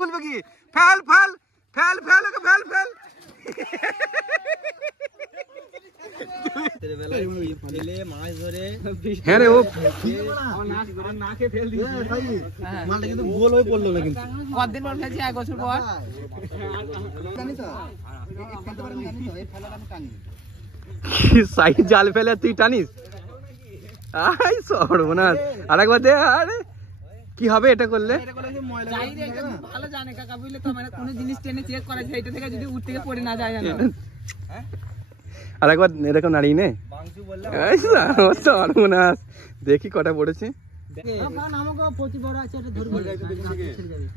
বলবে কি ফেল ফেল ফেল ফেল ফেল ফেল মাছ ধরে হ্যাঁ রে ও নাকে ফেল দিয়েছে মালটা কিন্তু গোল হয়ে পড়লো না কিন্তু কতদিন পর ফেলছি 1 বছর পর জানি তো খেলতে পারেন জানি তো এই ফেলার আমি টানি সাইড জাল ফেলে তুই টানিস আই সর্বনাশ আরেকবার দে আরে কি হবে এটা করলে ভালো জানে কাকা বুঝলে তো মানে কোন জিনিস টেনে চেক করা যায় এটা থেকে যদি উঠ থেকে পড়ে না যায় জানো হ্যাঁ আরেকবার এরকম নাড়ি নে বাংশু বললে এই সর্বনাশ দেখি কটা পড়েছে কারণ আমাকে পচি বড় আছে এটা ধরবে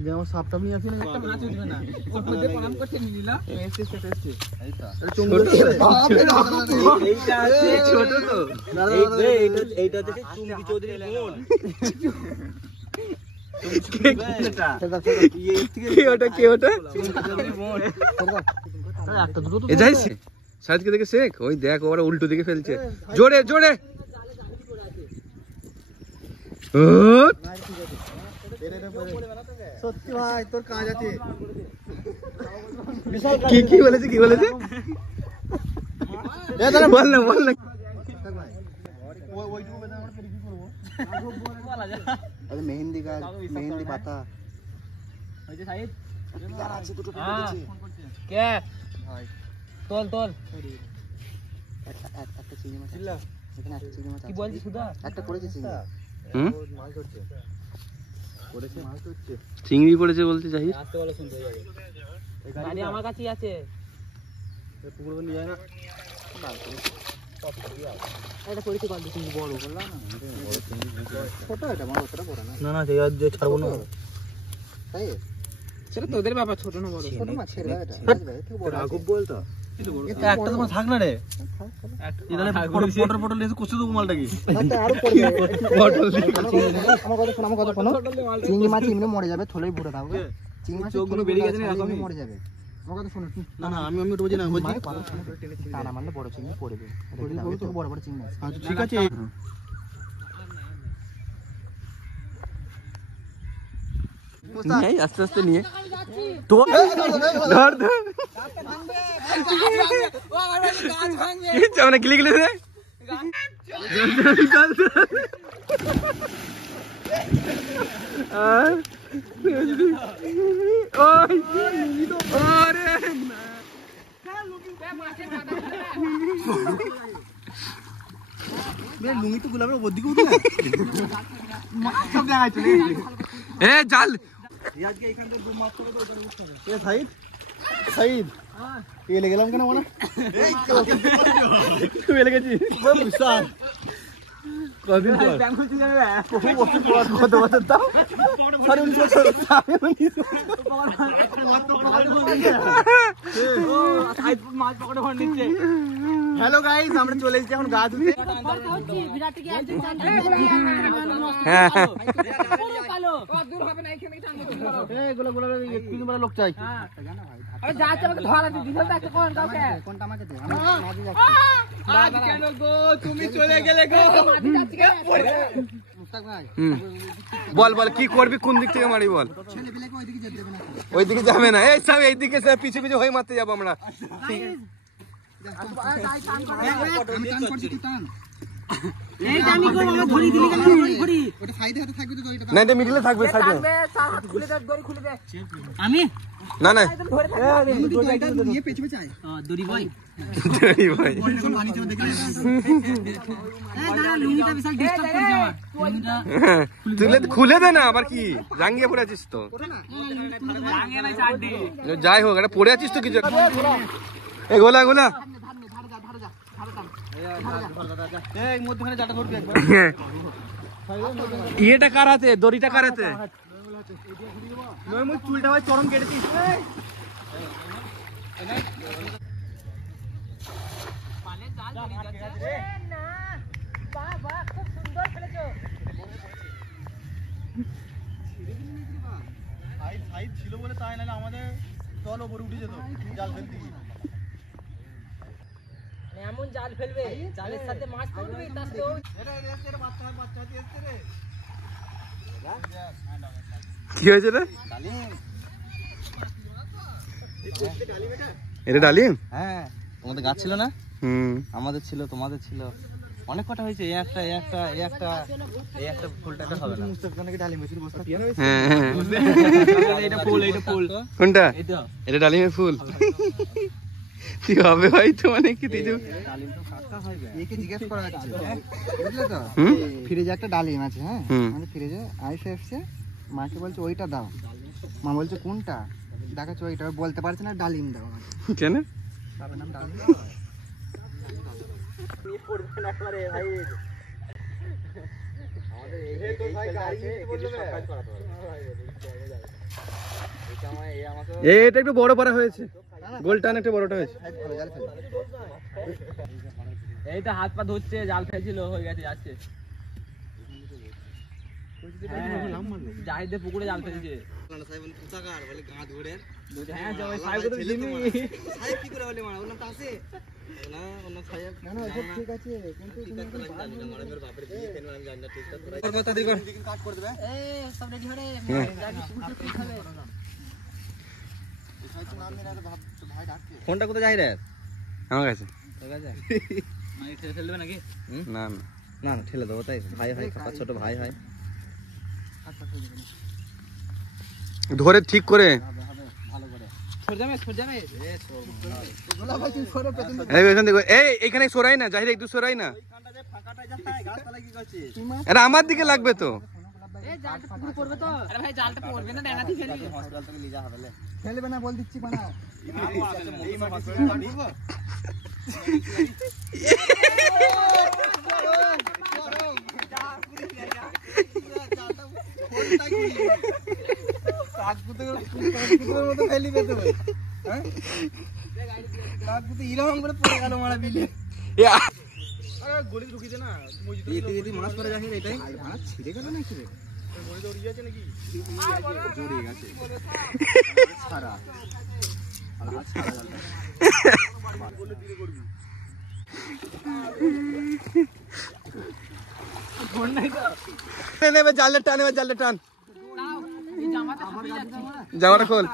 যে আমার সাপটা নিয়ে আসি না একটা মাছ উঠবে না ওর মধ্যে প্রণাম করতে নিলা এসে সেটা এইটা এইটা আছে ছোট তো এইটা হচ্ছে চুমকি চৌধুরীর বোন কি ওটা একটা দুটো তো এ যাইছে সাইজকে দেখে শেখ ওই দেখ ওরা উল্টো দিকে ফেলছে জোরে জোরে সত্যি ভাই তোর কাজ আছে কি বলেছে বল না মেহেন্দি গাছ মেহেন্দি পাতা তোল একটা চিংড়ি মাছ এখানে একটা চিংড়ি মাছ কি বলছিস সুধা একটা পড়েছে চিংড়ি মাছ ধরছে পড়েছে মাছ ধরছে চিংড়ি পড়েছে বলতে চাই আসতে বলে শুনতে যাবে গাড়ি আমার কাছেই আছে এই পুকুরে নিয়ে যায় না এটা পড়েছে কত চিংড়ি বড় বললাম না ছোট এটা বড় ওটা বড় না না যে ছাড়বো না তাই সেটা তোদের ব্যাপার ছোট না বড় ছোট মাছ ছেড়ে এটা এটা বড় রাঘব বল তো এটা একটা তো থাক না রে এটা পটল এসে কষে দেবো মালটা কি আরো পটল আমার কথা শোনো চিংড়ি মাছ এমনি মরে যাবে থলেই ভরে দাও চিংড়ি মাছ চোখগুলো বেরিয়ে গেছে না এরকমই মরে যাবে আমার কথা শোনো না আমি ওটা বুঝি না বলছি টানা মারলে বড় চিংড়ি পড়বে বড় বড় চিংড়ি মাছ ঠিক আছে আস্তে আস্তে নিয়ে তো ধর মানে গিলে গিলে লুঙ্গি তো গুলাবের ওর দিকে জাল সাইদ এলে গেলাম কেন মনে এলে গেছি কদিন কত বছর তাও হ্যালো গাইস আমরা চলে এসেছি এখন গা ধুতে লোক চাই তুমি চলে গেলে বল বল কি করবি কোন দিক থেকে মারি বল ওইদিকে যাবে না এই সব এইদিকে পিছু পিছু হয়ে মারতে যাবো আমরা মিডিলে থাকবে আমি না না খুলে দে না আবার কি রাঙ্গিয়ে পড়ে আছিস তো যাই হোক এটা পড়ে আছিস তো কিছু গোলা গোলা ইয়েটা কার হাতে দড়িটা কার হাতে চুলটা ভাই চরম কেটেছিস ছিল বলে তাই নাহলে আমাদের জল ওপরে উঠে যেত জাল ফেলতে গিয়ে এমন জাল ফেলবে জালের সাথে মাছ পড়বে তার সাথে কি হয়েছে রে? এটা ডালিম? হ্যাঁ, তোমাদের গাছ ছিল না? আমাদের ছিল, তোমাদের ছিল, অনেক কটা হয়েছে। এই একটা ফুলটা হবে না। কোনটা? এটা ডালিমের ফুল। কি হবে ভাই তো মানে কি জিজ্ঞেস করা হচ্ছে, বুঝলে তো? ফ্রিজে একটা ডালিম আছে, হ্যাঁ, মানে ফ্রিজে আইসে এসছে, মাকে বলছে ওইটা দাও, মা বলছে কোনটা, দেখাচ্ছে ওইটা, বলতে পারছে না ডালিম দাও। কেন? নাম ডালিম। এটা একটু বড় পারা হয়েছে, গোলটান একটু বড়টা হয়েছে। এইটা হাত পা ধরছে, জাল ফেলছিল, হয়ে গেছে, যাচ্ছে। জাহিদের পুকুরে জাল ফেলছে। ফোনটা কোথায় যাই রে? আমার কাছে। ফেলবে নাকি? না না না, ঠেলে দেবো, তাই ভাই হয়, ছোট ভাই হয়। ধরে ঠিক করে এইখানে সরাই না, জাহির একটু সরাই না, আরে আমার দিকে লাগবে তো। ফেলবে না বল দিচ্ছি বানা। মাছ করে যাই এটাই ছিঁড়ে গেল নাকি রে? জালে টান, এবার জালে টান, জামাটা খোল।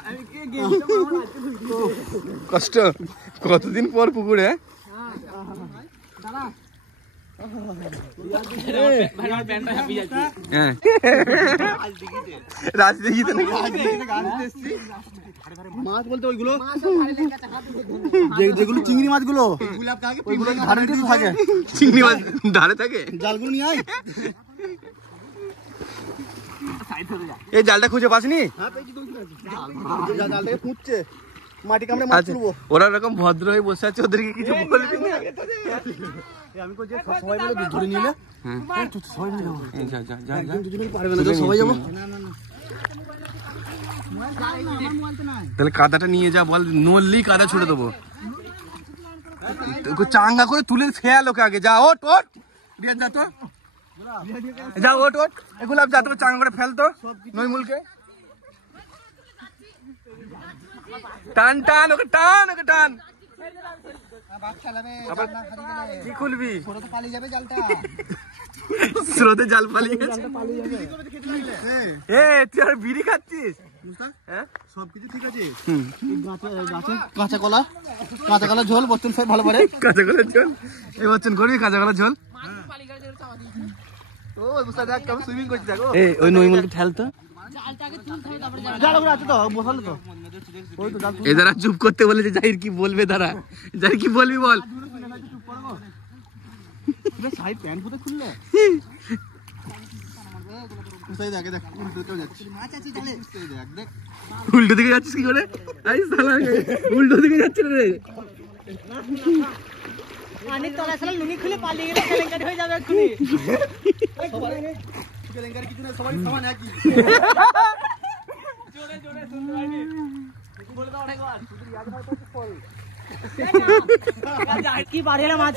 কষ্ট, কতদিন পর পুকুরে। মাছ বলতে ওইগুলো যেগুলো চিংড়ি মাছগুলো, ওইগুলো ধারে থাকে। চিংড়ি মাছ ধারে থাকে, জালগুলো নিয়ে আয়। এই জালটা খুঁজে পাসনি? জালটাকে খুঁজছে, মাটি কামড়ে মাছ তুলবো। ওরা এরকম ভদ্র হয়ে বসে আছে, ওদেরকে কিছু বলবি না। আমি কই যে সবাই মিলে ধরে নিলে, সবাই মিলে পারবে না, সবাই যাবো। তাহলে কাদাটা নিয়ে যা, বল নড়লেই কাদা ছুড়ে দেবো। চাঙ্গা করে তুলে ফেল ওকে আগে, যা ওট ওট যা তো, যা ওট ওট, এগুলো যা তো চাঙ্গা করে ফেল তো নইমুলকে। টান টান ওকে, টান ওকে টান। কি খুলবি? স্রোতে জাল পালিয়ে গেছে। তুই আর বিড়ি খাচ্ছিস? সবকিছু ঠিক আছে। কাঁচা কলা ঝোল বচ্চন সব ভালো পারে। কাঁচা কলার ঝোল এই বচ্চন করবি? কাঁচা কলার ঝোল সুইমিং করছি, দেখো ওই নইমুলকে ঠেল তো। এ দাঁড়া, চুপ করতে বলেছে। জাহির কি বলবে? দাঁড়া, জাহির কি বলবি বল। উল্টো দিকে যাচ্ছিস কি করে? উল্টো দিকে যাচ্ছে রে। কি বাড়ি মাছ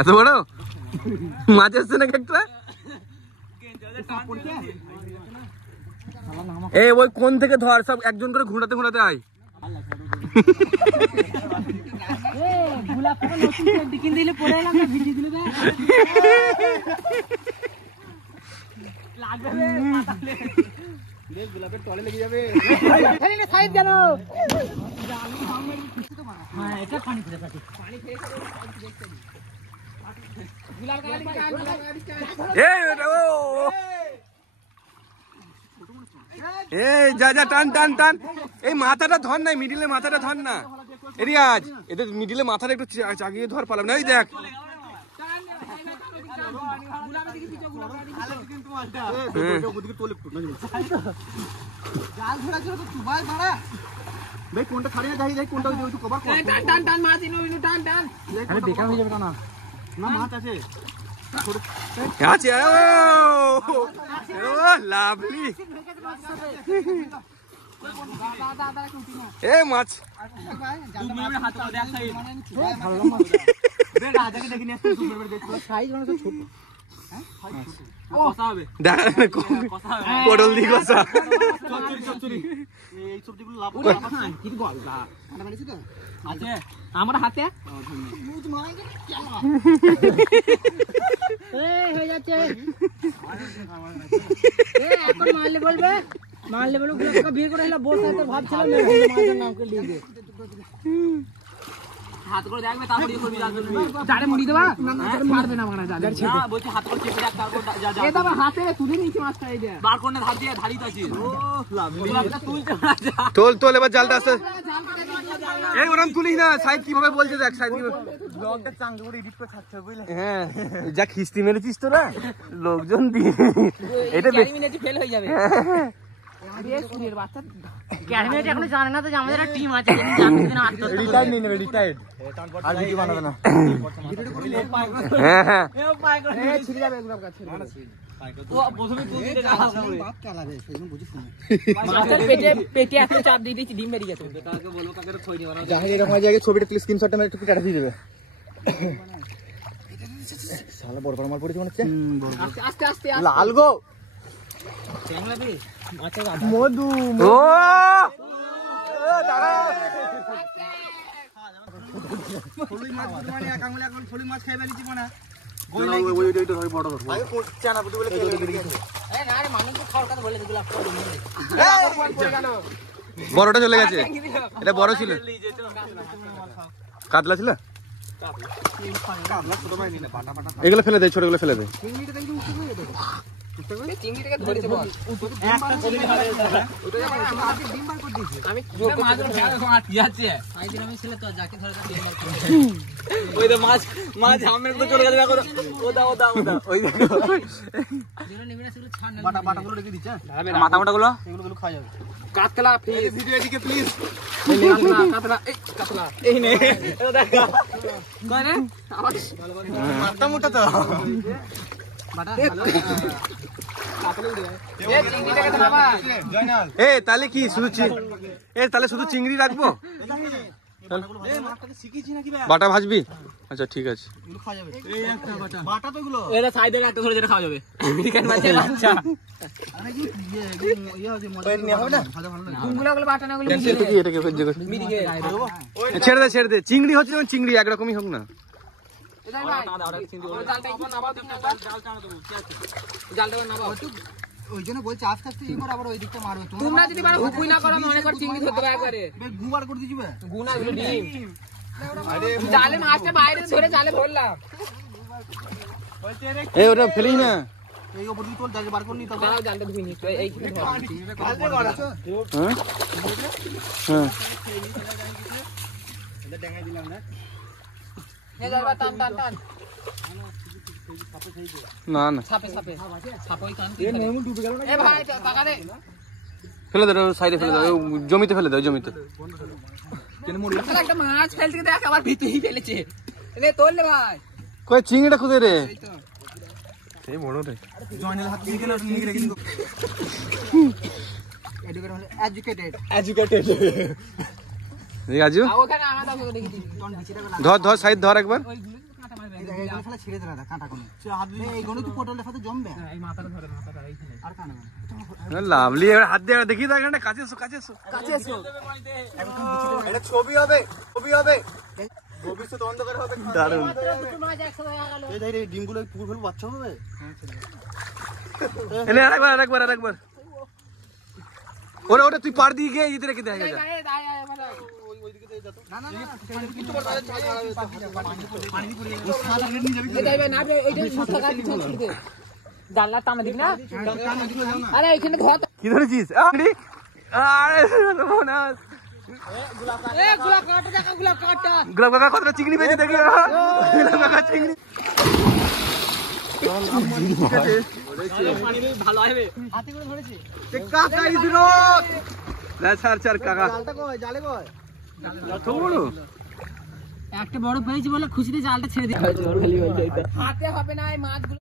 এত বড় মাছ আসছে না একটা? এই ওই কোন থেকে ধর, সব একজন করে ঘুরাতে ঘুরাতে আয়। গোলাপের তলে লেগে যাবে। যা যা টান টান টান, এই মাথাটা ধর না, মিডিলে মাথাটা ধর না। রিয়াজ এদের মিডিলে মাথাটা একটু চাগিয়ে ধর, পালাম না। এই দেখ কোনটা খাড়ি না যাই, কোনটা কভার কর। টান টান মাছ ইনো ইনো টান টান। আরে দেখা হয়ে যাবে না, না মাছ আছে আছে। ও লাভলি, এ মাছ পটল দি কষা। আমার হাতে হয়ে যাচ্ছে। এখন মারলে বলবে, মারলে বলবে ভিড় করে এলো বসে তো ভাবছিলাম নামকে লিখবে। হাত করে দেখবে, তারপর ইয়ে করবি। জারে মুড়ি দেবা না, মারবে না মারা যাবে। না বলছি হাত করে চেপে রাখ, তারপর যা যা। এটা আমার হাতে তুলে নিয়েছি মাছটা, এই যে বার করে ধার দিয়ে ধারিত আছে। ও লাভলি, তুলতে না যা। তোল তোল, এবার জালটা আসতে। এই ওরম তুলিস না, সাইড কিভাবে বলছে দেখ, সাইড ব্লগটা চাঙ্গা করে এডিট করে থাকতে হবে বুঝলে। হ্যাঁ যা খিস্তি মেরেছিস তোরা লোকজন দিয়ে, এটা ক্যারিমিনেটি ফেল হয়ে যাবে। ক্যারিমেট এখনো জানে না তো যে আমাদের একটা টিম আছে। রিটায়ার্ড নিয়ে নেবে, রিটায়ার্ড আর ভিডিও বানাবে না। হ্যাঁ হ্যাঁ ছিড়ে যাবে এগুলো কাছে। ও প্রথমে তুই দিতে যা। বাপ চালাবে সেজন্য বুঝিস না। মাছের পেটে পেটে এত চাপ দিয়ে দিয়েছি, ডিম বেরিয়ে গেছে। কাকে বলবো, কাকে খই নিয়ে বানাবো। জাহাজ এরকম হয়ে যায়, ছবিটা তুলে স্ক্রিনশটটা মেরে একটু টাটা দিয়ে দেবে। শালা বড় বড় মাল পড়েছে মনে হচ্ছে। আস্তে আস্তে লাল গো মধু। ও দাঁড়া, ফলুই মাছ মানে এক আঙুলে এখন ফলুই মাছ খাই বেরিয়েছি মানে। বড়টা চলে গেছে, এটা বড় ছিল। কাতলা ছিল, এগুলো ফেলে দে, ছোটগুলো ফেলে দে। চিংড়িটাকে ধরেছে বল। আমি মাছ যাচ্ছে আমি ছেলে তো যাকে ধরে ওই তো মাছ মাছ সামনে তো চলে গেছে। দেখো ওদা ওদা ওদা, ওই দেখো বাটা বাটাগুলো রেখে দিচ্ছে, মাথা মাথা গুলো এগুলো খাওয়া যাবে। কাতলা প্লিজ, ভিডিও এদিকে প্লিজ। কাতলা এই কাতলা এই নে, এটা দেখা কই রে মাথা মোটা তো বাটা এই চিংড়িটাকে তো বাবা জয়নাল। এ তাহলে কি শুধু তাহলে শুধু চিংড়ি রাখবো? এই মাছটাকে শিখেছি নাকি বে? বাটা ভাজবি? আচ্ছা ঠিক আছে। এগুলো খাওয়া যাবে। এই একটা বাটা বাটা তো এগুলো এটা সাইডে একটা ধরে যেটা খাওয়া যাবে। আমেরিকান মাছের বাচ্চা মানে কি ইয়ে আছে মজা হবে না, ভালো ভালো লাগে। কুমগুলো বাটা না গুলো এটাকে সহ্য কর। মিডিকে ছেড়ে দে ছেড়ে দে, চিংড়ি হচ্ছে যেমন চিংড়ি একরকমই হোক না। এটা ভাই জালটা একবার নামাও দিন না, জালটা না দেবো কি আছে, জালটা নামাও। ওই জন্য বলছি আস্তে আস্তে ইয়ে করে, আবার ওই দিকটা মারবে। তোমরা যদি মানে হুকুই না করো, আমি অনেকবার চিংড়ি ধরতে পারবো একবারে। গুবার করে দিবে। গুনা গুলো ডিম জালে মাছটা বাইরে ধরে জালে ধরলাম। এই ওটা ফেলিস না। এই উপর দিকে তোল, জালে বার করে নি তবে। দাও জালটা ধুই নি তো এই কি ধর। হ্যাঁ হ্যাঁ এই জালটা টান টান টান না না ছাপে ছাপে ছাপই কান এ নেমু ডুবে গেল না। এ ভাই টাকা দে, ফেলে দে, সাইডে ফেলে দে, জমিতে ফেলে দে, জমিতে। শালা একটা মাছ ফেলতে দেখ আবার ভিতরেই ফেলেছে। এনে তোল রে ভাই। কই চিংড়িটা খুদে রে, এই বড় রে। জয়নাল হাত দিকে না নিয়ে রেখে দিন। এডুকেটেড হলে এডুকেটেড ঠিক আছে, আর ওখানে আমাদের দেখি ধর ধর সাইড ধর একবার। ছেড়ে দে দাদা কাঁটা কোন এই গণু তুই পটলের সাথে জমবে এই মাথাটা ধরে মাথাটা এইখানে আর কানে লাভলি এবার হাত দিয়ে দেখি দেখ না কাছে এসো কাছে এসো কাছে এসো এটা ছবি হবে ভবিষ্যৎ অন্ধকার হবে দারুণ দুটো মাছ একসাথে হয়ে গেল এই রে ডিমগুলো পুকুর ফেল বাচ্চা হবে এলে আরেকবার ওরে তুই পার দিয়ে গিয়ে ইতে রেখে দে যা না না কিন্তু পানি পড়ে যাবে ও সাদা রেড নিয়ে যাবি না এইটা মুখটা পিছন ছেড়ে দে জানলা টানা দিক না আরে এখানে ধর কি ধরেছিস আরে না এ গুলা কাটা দেখা গুলা কাটা গোলাপ কাকা কতটা চিংড়ি পেয়েছে দেখি গোলাপ কাকা চিংড়ি পানি ভালো হবে হাতে করে ধরেছি কাকা ইসরো ছাড় কাকা জালটা কই জালে কই এত বড় একটা বড় পেয়েছি বলে খুশিতে জালটা ছেড়ে দিই হাতে হবে না এই মাছগুলো